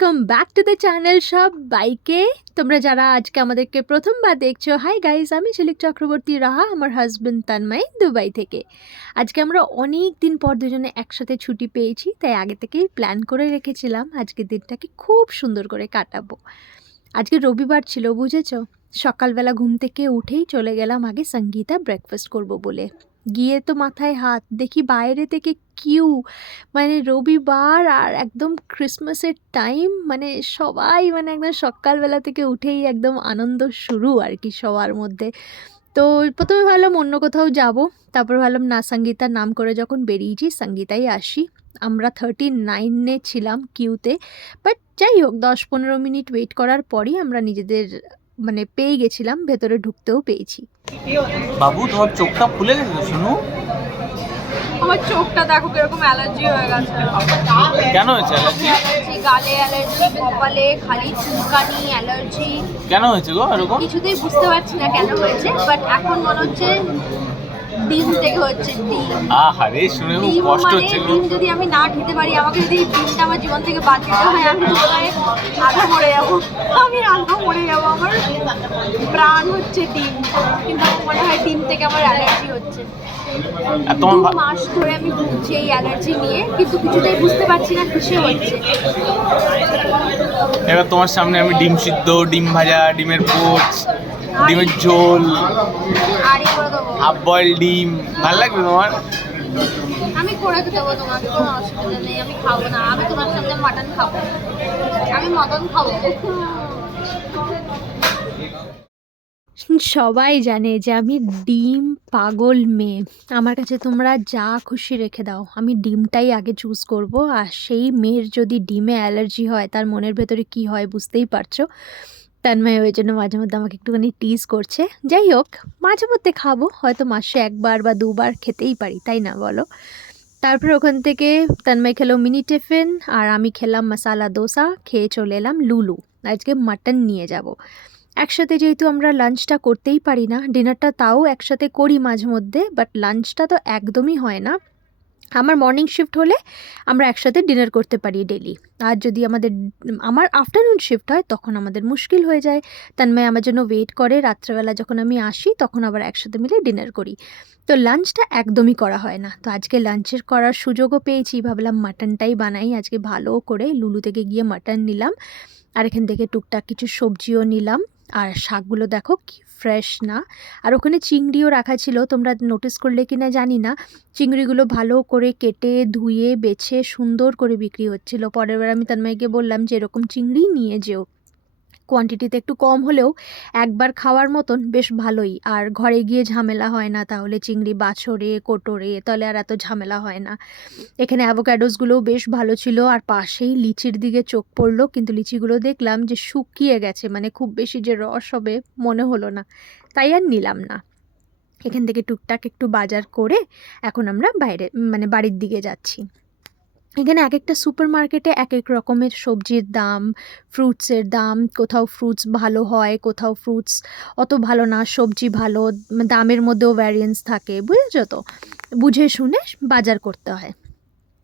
Welcome back to the channel সব বাইকে। তোমরা যারা আজকে আমাদেরকে প্রথমবার দেখছ হাই গাইজ আমি ঝিলিক চক্রবর্তী রাহা, আমার হাজব্যান্ড তানমাই, দুবাই থেকে। আজকে আমরা অনেক দিন পর দুজনে একসাথে ছুটি পেয়েছি, তাই আগে থেকেই প্ল্যান করে রেখেছিলাম আজকের দিনটাকে খুব সুন্দর করে কাটাবো। আজকে রবিবার ছিল, বুঝেছ? সকালবেলা ঘুম থেকে উঠেই চলে গেলাম, আগে সঙ্গীতা ব্রেকফাস্ট করব বলে। গিয়ে তো মাথায় হাত, দেখি বাইরে থেকে কিউ মানে রবিবার আর একদম ক্রিসমাসের টাইম মানে সবাই মানে একদম সকালবেলা থেকে উঠেই একদম আনন্দ শুরু আর কি সবার মধ্যে। তো প্রথমে ভাবলাম অন্য কোথাও যাব, তারপর ভাবলাম না, সঙ্গীতার নাম করে যখন বেরিয়েছি, সঙ্গীতাই আসি। আমরা থার্টি নাইনে ছিলাম কিউতে বাট যাই হোক দশ পনেরো মিনিট ওয়েট করার পরই আমরা নিজেদের মানে পেয়ে গেছিলাম ভেতরে ঢুকতেও পেয়েছি। বাবু তোমার চোখটা ফুলে গেছে শুনু। আমার চোখটা দেখো কীরকম অ্যালার্জি হয়ে গেছে। কেন হয়েছে অ্যালার্জি? অ্যালার্জি গালে অ্যালার্জি কপালে খালি চুলকানি অ্যালার্জি। কেন হয়েছে গো এরকম? কিছুতেই বুঝতে পারছি না কেন হয়েছে বাট এখন মনে হচ্ছে ডিম থেকে হচ্ছে ডিম। আহারে শুনে খুব কষ্ট মানে হচ্ছে ডিম যদি আমি না খেতে পারি আমাকে যদি ডিমটা আমার জীবন থেকে বাদ দিতে হয় আমি বোধহয় আধা মরে যাব। আমি আধা মরে যাব আমার প্রাণ হচ্ছে ডিম। কিন্তু আমার মনে হয় ডিম থেকে আমার অ্যালার্জি হচ্ছে। আর তোমার মাস ধরে আমি ভুগছি এই অ্যালার্জি নিয়ে কিন্তু কিছুতেই বুঝতে পারছি না কিসে হচ্ছে। এবার তোমার সামনে আমি ডিম সিদ্ধ ডিম ভাজা ডিমের পোচ ডিমের ঝোল হাফ বয়েল ডিম ভালো লাগবে তোমার? আমি করে দেবো তোমাকে কোনো অসুবিধা নেই আমি খাব না। আমি তোমার সামনে মাটন খাব। আমি মটন খাব। সবাই জানে যে আমি ডিম পাগল মেয়ে। আমার কাছে তোমরা যা খুশি রেখে দাও। আমি ডিমটাই আগে চুজ করব আর সেই মেয়ের যদি ডিমে অ্যালার্জি হয় তার মনের ভেতরে কি হয় বুঝতেই পারছ? তন্ময় ওই জন্য মাঝে মধ্যে আমাকে একটুখানি টিজ করছে। যাই হোক, মাঝে মধ্যে খাব, হয়তো মাসে একবার বা দুবার খেতেই পারি, তাই না বলো? তারপর ওখান থেকে তন্ময় খেলো মিনি টিফিন আর আমি খেলাম মশালা দোসা খেয়ে চলে এলাম লুলু। আজকে মাটন নিয়ে যাব। একসাথে যেহেতু আমরা লাঞ্চটা করতেই পারি না ডিনারটা তাও একসাথে করি মাঝে মধ্যে বাট লাঞ্চটা তো একদমই হয় না। আমার মর্নিং শিফট হলে আমরা একসাথে ডিনার করতে পারি ডেলি আর যদি আমাদের, আমার আফটারনুন শিফট হয়, তখন আমাদের মুশকিল হয়ে যায়। তন্ময় আমার জন্য ওয়েট করে। রাত্রেবেলা যখন আমি আসি, তখন আবার একসাথে মিলে ডিনার করি। তো লাঞ্চটা একদমই করা হয় না। তো আজকে লাঞ্চের করার সুযোগও পেয়েছি। ভাবলাম মাটনটাই বানাই। আজকে ভালো করে লুলু থেকে গিয়ে মাটন নিলাম। আর এখান থেকে টুকটাক কিছু সবজিও নিলাম। আর শাকগুলো দেখো কি ফ্রেশ না। আর ওখানে চিংড়িও রাখা ছিল, তোমরা নোটিস করলে কি না জানি না। চিংড়িগুলো ভালো করে কেটে, ধুয়ে, বেছে, সুন্দর করে বিক্রি হচ্ছিল। পরের বার আমি তন্ময়কে বললাম যে, এরকম চিংড়ি নিয়ে যেও। কোয়ান্টিটিতে একটু কম হলেও একবার খাওয়ার মতন বেশ ভালোই। আর ঘরে গিয়ে ঝামেলা হয় না তাহলে চিংড়ি, বাছরে, কোটরে, তাহলে আর এত ঝামেলা হয় না। এখানে অ্যাভোক্যাডোসগুলোও বেশ ভালো ছিল আর পাশেই লিচির দিকে চোখ পড়ল, কিন্তু লিচিগুলো দেখলাম যে শুকিয়ে গেছে মানে খুব বেশি যে রস হবে মনে হলো না। তাই আর নিলাম না। এখান থেকে টুকটাক একটু বাজার করে এখন আমরা বাইরে মানে বাড়ির দিকে যাচ্ছি। এখানে এক একটা সুপার মার্কেটে এক এক রকমের সবজির দাম ফ্রুটসের দাম, কোথাও ফ্রুটস ভালো হয়, কোথাও ফ্রুটস অত ভালো না, সবজি ভালো দামের মধ্যেও ভ্যারিয়েন্স থাকে, বুঝেছ তো? বুঝে শুনে বাজার করতে হয়।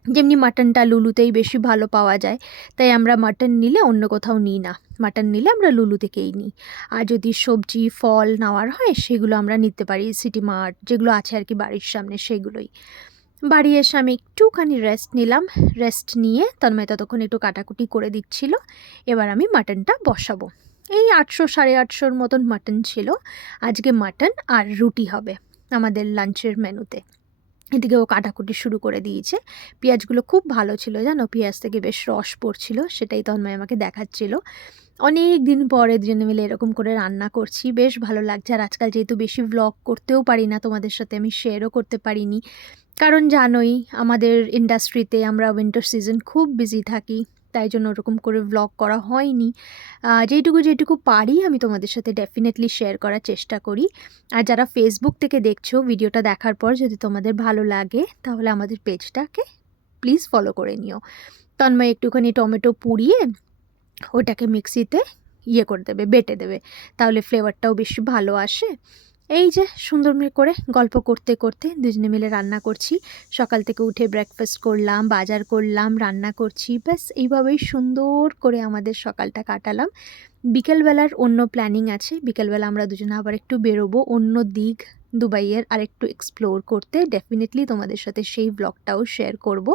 যেমনি মাটনটা লুলুতেই বেশি ভালো পাওয়া যায়, তাই আমরা মাটন নিলে অন্য কোথাও নিই না। মাটন নিলে আমরা লুলু থেকেই নিই। আর যদি সবজি, ফল নেওয়ার হয়, সেগুলো আমরা নিতে পারি, সিটি মার্ট যেগুলো আছে আর কি বাড়ির সামনে, সেগুলোই। বাড়ি এসে আমি একটুখানি রেস্ট নিলাম। রেস্ট নিয়ে তন্ময় ততক্ষণ একটু কাটাকুটি করে দিচ্ছিল। এবার আমি মাটনটা বসাবো। এই আটশো সাড়ে আটশোর মতন মাটন ছিল। আজকে মাটন আর রুটি হবে আমাদের লাঞ্চের মেনুতে। এদিকে ও কাটাকুটি শুরু করে দিয়েছে। পেঁয়াজগুলো খুব ভালো ছিল, জানো? পেঁয়াজ থেকে বেশ রস পড়ছিল, সেটাই তন্ময় আমাকে দেখাচ্ছিল। অনেক দিন পরে দুজনে মিলে এরকম করে রান্না করছি। বেশ ভালো লাগছে। আর আজকাল যেহেতু বেশি ভ্লগ করতেও পারি না তোমাদের সাথে আমি শেয়ারও করতে পারিনি। কারণ জানোই আমাদের ইন্ডাস্ট্রিতে আমরা উইন্টার সিজন খুব বিজি থাকি তাই জন্য ওরকম করে ভ্লগ করা হয়নি। আহ, যেইটুকু যেটুকু পারি আমি তোমাদের সাথে ডেফিনেটলি শেয়ার করার চেষ্টা করি। আর যারা ফেসবুক থেকে দেখছ ভিডিওটা দেখার পর যদি তোমাদের ভালো লাগে তাহলে আমাদের পেজটাকে প্লিজ ফলো করে নিও। তন্ময় একটুখানি টমেটো পুড়িয়ে ওটাকে মিক্সিতে ইয়ে করে দেবে, বেটে দেবে। তাহলে ফ্লেভারটাও বেশি ভালো আসে। এই যে সুন্দর করে গল্প করতে করতে দুজনে মিলে রান্না করছি। সকাল থেকে উঠে ব্রেকফাস্ট করলাম, বাজার করলাম, রান্না করছি। ব্যাস, এইভাবেই সুন্দর করে আমাদের সকালটা কাটালাম। বিকেলবেলার অন্য প্ল্যানিং আছে। বিকেলবেলা আমরা দুজনে আবার একটু বেরোবো। অন্য দিক, দুবাইয়ের আর একটু এক্সপ্লোর করতে। ডেফিনেটলি তোমাদের সাথে সেই ব্লগটাও শেয়ার করব।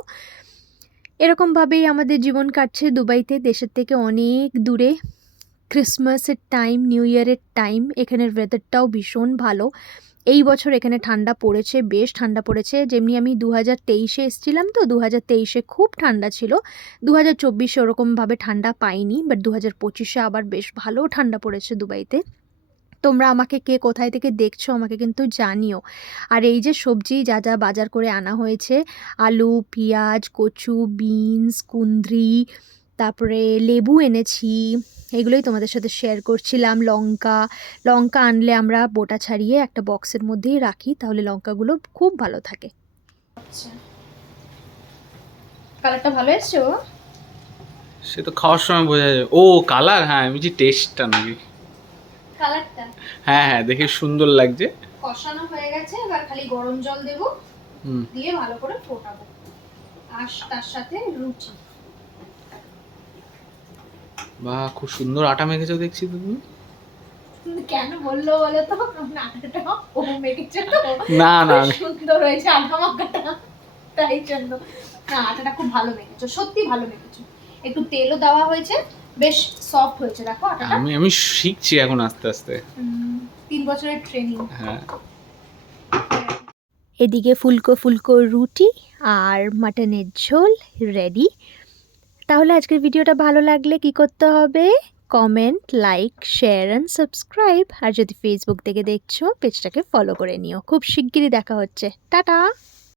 এরকমভাবেই আমাদের জীবন কাটছে দুবাইতে, দেশের থেকে অনেক দূরে। ক্রিসমাসের টাইম, নিউ ইয়ারের টাইম, এখানের ওয়েদারটাও ভীষণ ভালো। এই বছর এখানে ঠান্ডা পড়েছে, বেশ ঠান্ডা পড়েছে। যেমনি আমি দু হাজার তেইশে এসেছিলাম তো দু হাজার তেইশে খুব ঠান্ডা ছিল। দু হাজার চব্বিশে ওরকমভাবে ঠান্ডা পাইনি বাট দু হাজার পঁচিশে আবার বেশ ভালো ঠান্ডা পড়েছে দুবাইতে। তোমরা আমাকে কে কোথায় থেকে দেখছ আমাকে কিন্তু জানিও। আর এই যে সবজি যা যা বাজার করে আনা হয়েছে আলু পেঁয়াজ কচু বিনস কুন্দ্রি তারপরে লেবু এনেছি এগুলোই তোমাদের সাথে শেয়ার করছিলাম। লঙ্কা লঙ্কা আনলে আমরা বোটা ছাড়িয়ে একটা বক্সের মধ্যেই রাখি তাহলে লঙ্কাগুলো খুব ভালো থাকে। আচ্ছা। কালারটা ভালো এসছে ও? সে তো খাওয়ার সময় বোঝা যায়। ও কালার হ্যাঁ আমি বলছি টেস্টটা নাকি? কালারটা হ্যাঁ হ্যাঁ দেখে সুন্দর লাগছে। কষানো হয়ে গেছে এবার খালি গরম জল দেবো। দিয়ে ভালো করে ফোটাবো। আর তার সাথে রুটি। বাহ খুব সুন্দর আটা মেখেছো দেখছি তুমি। কেন বলল বলো তো? আটাটা ও মেখেছে তো। না না। সুন্দর হয়েছে আটা মাখাটা। তাই জন্য। না আটাটা খুব ভালো মেখেছো সত্যি ভালো মেখেছো। একটু তেলও দেওয়া হয়েছে। বেশ সফট হয়েছে দেখো আটাটা। আমি আমি শিখছি এখন আস্তে আস্তে। তিন বছরের ট্রেনিং হ্যাঁ। এদিকে ফুলকো ফুলকো রুটি আর মাটনের ঝোল রেডি তাহলে আজকের ভিডিওটা ভালো লাগলে কি করতে হবে? Comment like share and subscribe আর যদি ফেসবুক থেকে দেখছ পেজটাকে ফলো করে নিও। খুব শিগগিরই দেখা হচ্ছে। টাটা!